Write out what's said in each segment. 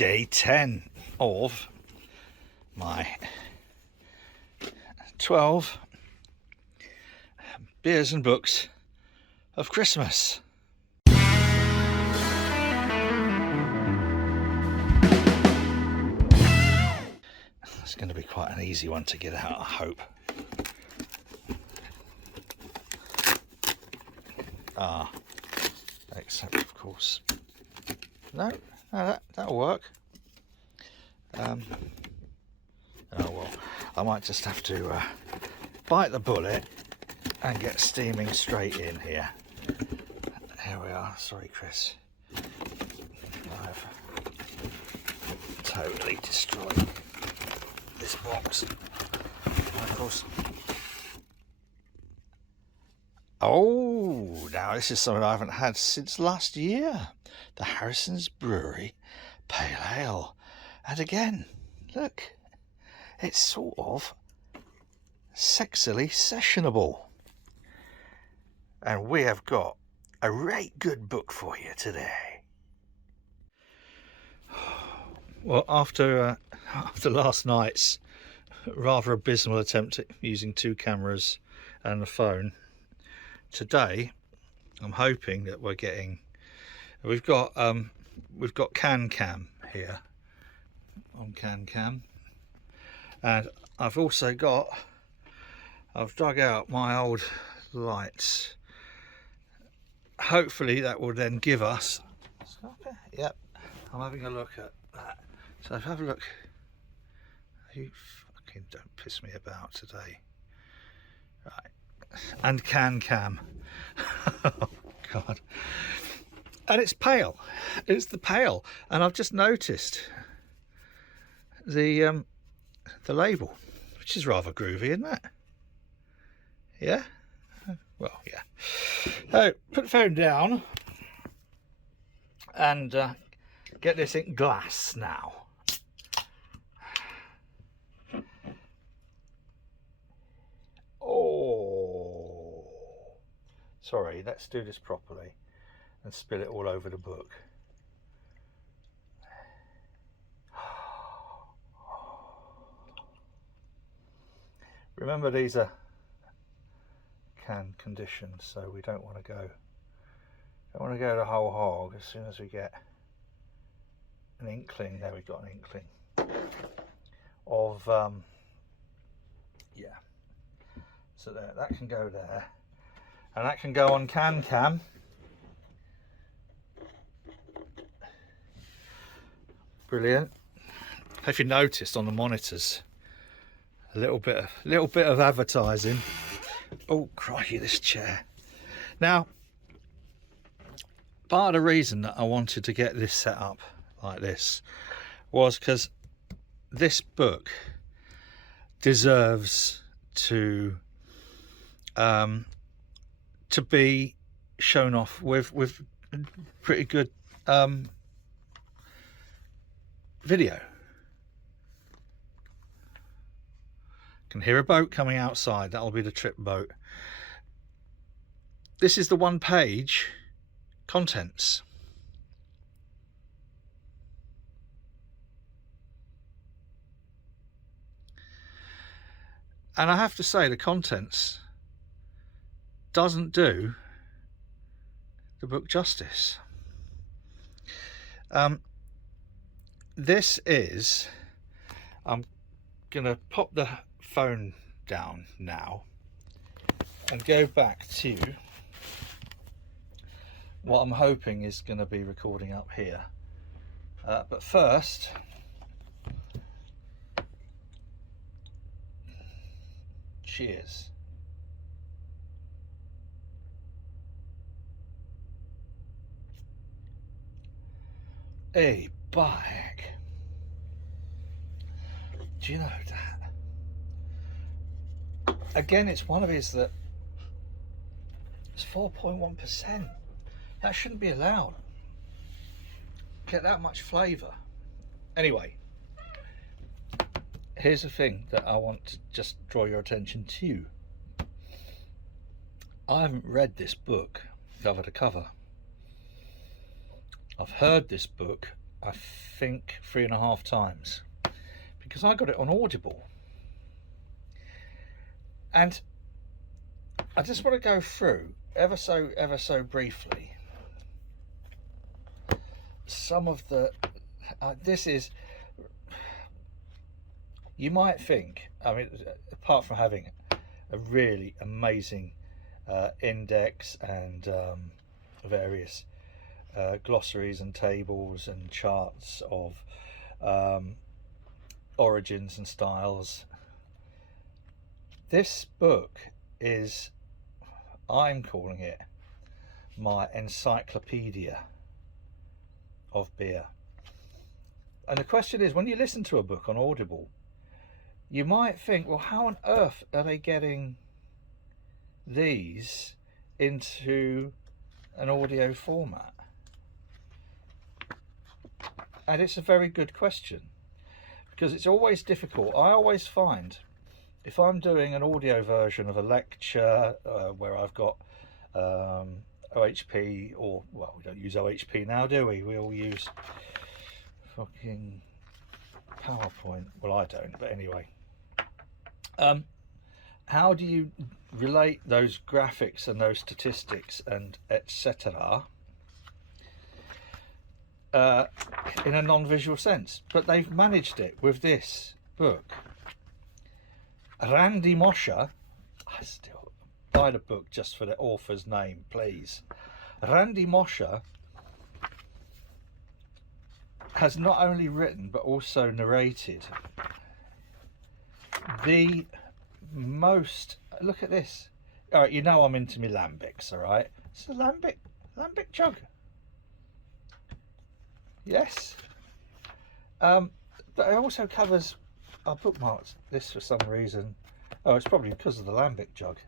day 10 of my 12 beers and books of Christmas. It's going to be quite an easy one to get out, I hope. Except of course, no, that'll work. Oh well, I might just have to bite the bullet and get steaming straight in here. Here we are. Sorry, Chris. I've totally destroyed this box. Of course. Oh, now this is something I haven't had since last year. The Harrison's Brewery Pale Ale. And again, look, it's sort of sexily sessionable. And we have got a right good book for you today. Well, after last night's rather abysmal attempt at using 2 cameras and a phone, today I'm hoping that we've got CanCam here on CanCam, and I've dug out my old lights. Hopefully that will then give us, yep, I'm having a look at that. So have a look. You fucking don't piss me about today. Right. And CanCam. Oh God. And it's pale. It's the pale. And I've just noticed the label, which is rather groovy, isn't it? Yeah? Well, yeah. So put the phone down and get this in glass now. Oh, sorry, let's do this properly and spill it all over the book. Remember, these are can conditions, so we don't want to go the whole hog. As soon as we get an inkling, there we got an inkling of yeah. So there, that can go there, and that can go on CanCam. Brilliant. If you noticed on the monitors, a little bit of advertising. Oh crikey, this chair. Now, part of the reason that I wanted to get this set up like this was because this book deserves to be shown off with pretty good video. Can hear a boat coming outside. That'll be the trip boat. This is the 1-page contents. And I have to say, the contents doesn't do the book justice. This is, I'm gonna pop the phone down now and go back to what I'm hoping is going to be recording up here, but first cheers. A bag. Do you know that? Again, it's one of his that it's 4.1%. That shouldn't be allowed. Get that much flavour. Anyway, here's the thing that I want to just draw your attention to. I haven't read this book cover to cover. I've heard this book I think 3.5 times, because I got it on Audible. And I just want to go through ever so briefly some of the this is, you might think, I mean, apart from having a really amazing index and various glossaries and tables and charts of origins and styles, this book is, I'm calling it my encyclopedia of beer. And the question is, when you listen to a book on Audible, you might think, well, how on earth are they getting these into an audio format? And it's a very good question, because it's always difficult. I always find, if I'm doing an audio version of a lecture where I've got OHP, or, well, we don't use OHP now, do we? We all use fucking PowerPoint. Well, I don't, but anyway. How do you relate those graphics and those statistics and etc. In a non-visual sense? But they've managed it with this book. Randy Mosher, I still buy the book just for the author's name, please. Randy Mosher has not only written but also narrated the most, look at this. All right, you know I'm into my lambics, all right? It's a lambic jug. Yes. But it also covers, I bookmarked this for some reason. Oh, it's probably because of the lambic jug.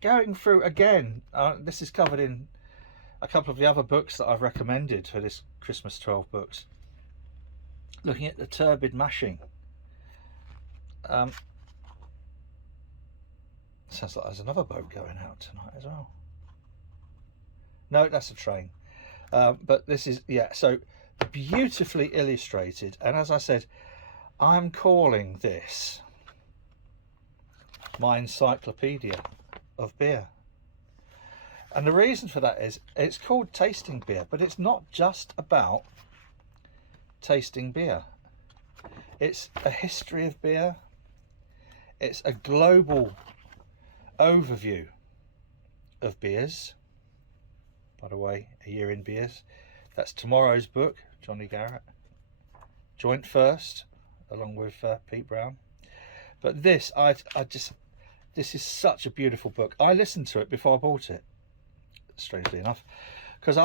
Going through again, this is covered in a couple of the other books that I've recommended for this Christmas 12 books. Looking at the turbid mashing. Sounds like there's another boat going out tonight as well. No, that's a train. But this is, yeah, so beautifully illustrated. And as I said, I'm calling this my encyclopedia of beer. And the reason for that is it's called Tasting Beer, but it's not just about tasting beer. It's a history of beer. It's a global overview of beers. By the way, A Year in Beers. That's tomorrow's book, Johnny Garrett. Joint first, along with Pete Brown. But this, this is such a beautiful book. I listened to it before I bought it, strangely enough, because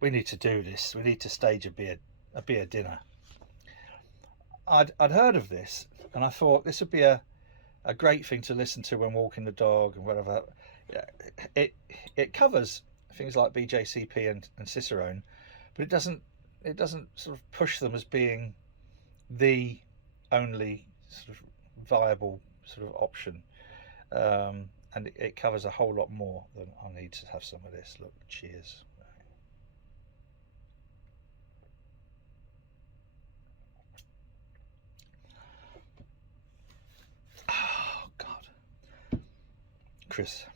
we need to do this. We need to stage a beer dinner. I'd heard of this, and I thought this would be a great thing to listen to when walking the dog and whatever. It covers things like BJCP and Cicerone, but it doesn't sort of push them as being the only sort of viable sort of option. And it covers a whole lot more than I need to have some of this. Look, cheers. Oh God, Chris,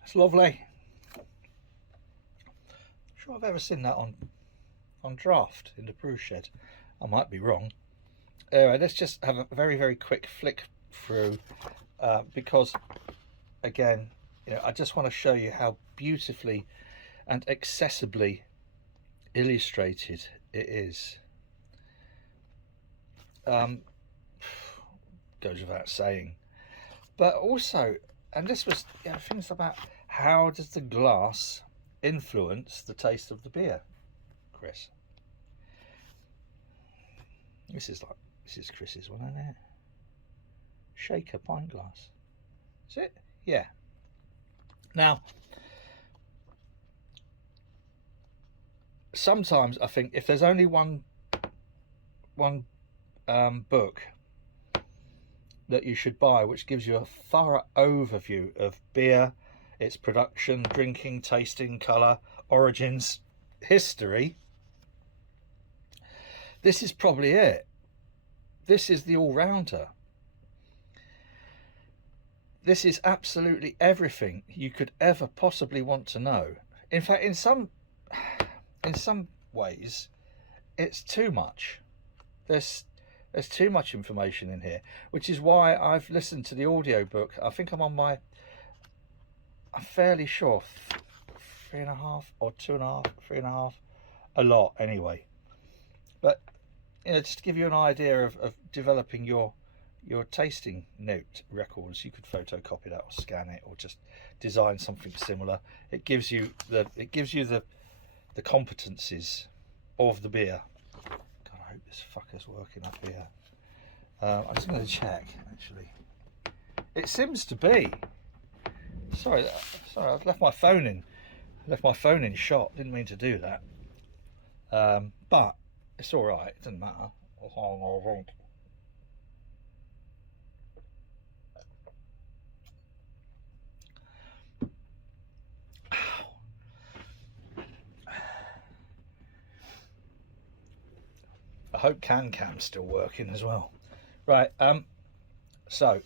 that's lovely. I'm sure I've ever seen that on draft in the brew shed. I might be wrong. Anyway, let's just have a very quick flick through because, again, you know, I just want to show you how beautifully and accessibly illustrated it is. Goes without saying, but also, and this was, you know, things about how does the glass influence the taste of the beer, Chris? This is Chris's one, isn't it? Shaker pint glass. Is it? Yeah. Now, sometimes I think if there's only one book that you should buy which gives you a thorough overview of beer, its production, drinking, tasting, colour, origins, history. This is probably it. This is the all-rounder. This is absolutely everything you could ever possibly want to know. In fact, in some ways, it's too much. There's too much information in here, which is why I've listened to the audiobook. I think I'm fairly sure 3.5 or 2.5, 3.5, a lot anyway. But just to give you an idea of developing your tasting note records, you could photocopy that or scan it or just design something similar. It gives you the competencies of the beer. God, I hope this fucker's working up here. I'm just going to check. Actually, it seems to be. Sorry, I've left my phone in. Left my phone in shot. Didn't mean to do that. But it's all right. It doesn't matter. I hope CanCam's still working as well. Right, so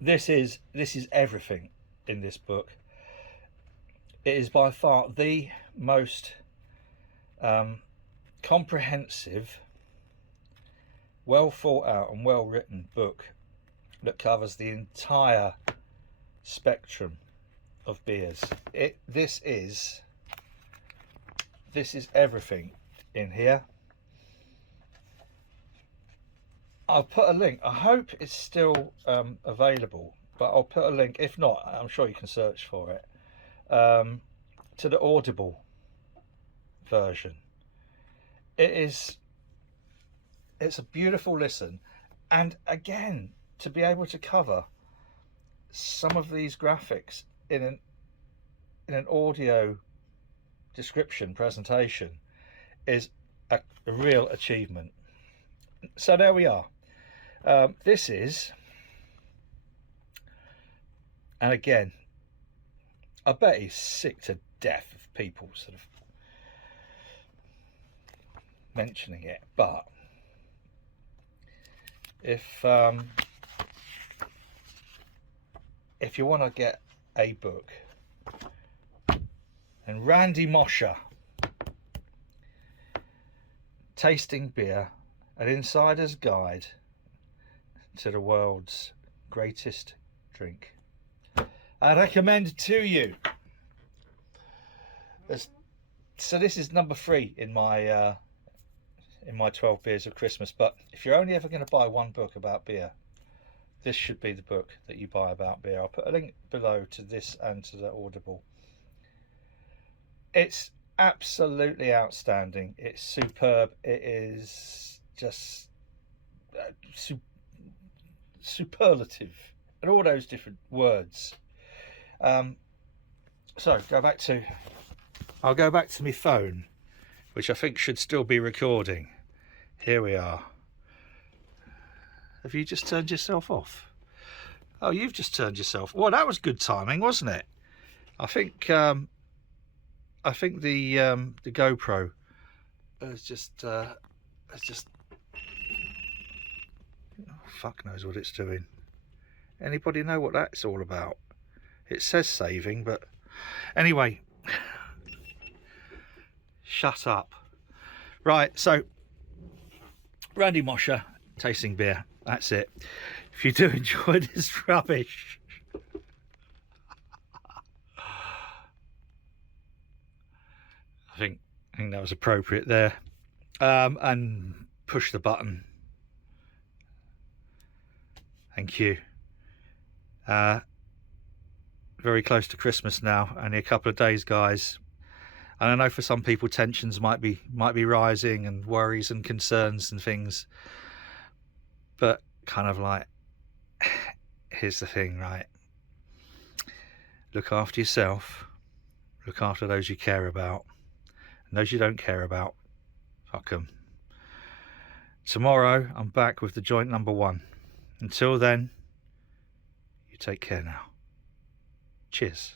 this is everything in this book. It is by far the most comprehensive, well thought out and well written book that covers the entire spectrum of beers. This is everything in here. I'll put a link. I hope it's still available, but I'll put a link. If not, I'm sure you can search for it, to the Audible version. It's a beautiful listen, and again, to be able to cover some of these graphics in an audio description presentation is a real achievement. So there we are. This is, and again, I bet he's sick to death of people sort of mentioning it, but if you want to get a book, and Randy Mosher, Tasting Beer, an insider's guide to the world's greatest drink, I recommend to you. So this is number 3 in my 12 beers of Christmas. But if you're only ever going to buy one book about beer, this should be the book that you buy about beer. I'll put a link below to this and to the Audible. It's absolutely outstanding. It's superb. It is just superlative and all those different words. So I'll go back to my phone, which I think should still be recording. Here we are. Have you just turned yourself off? Oh, you've just turned yourself. Well, that was good timing, wasn't it? I think the GoPro has just fuck knows what it's doing. Anybody know what that's all about? It says saving, but anyway, shut up. Right, so Randy Mosher, Tasting Beer. That's it. If you do enjoy this rubbish, I think that was appropriate there. And push the button. Thank you. Very close to Christmas now, only a couple of days, guys. And I know for some people tensions might be rising, and worries and concerns and things. But kind of like, here's the thing, right? Look after yourself. Look after those you care about. And those you don't care about, fuck them. Tomorrow, I'm back with the joint number 1. Until then, you take care now. Cheers.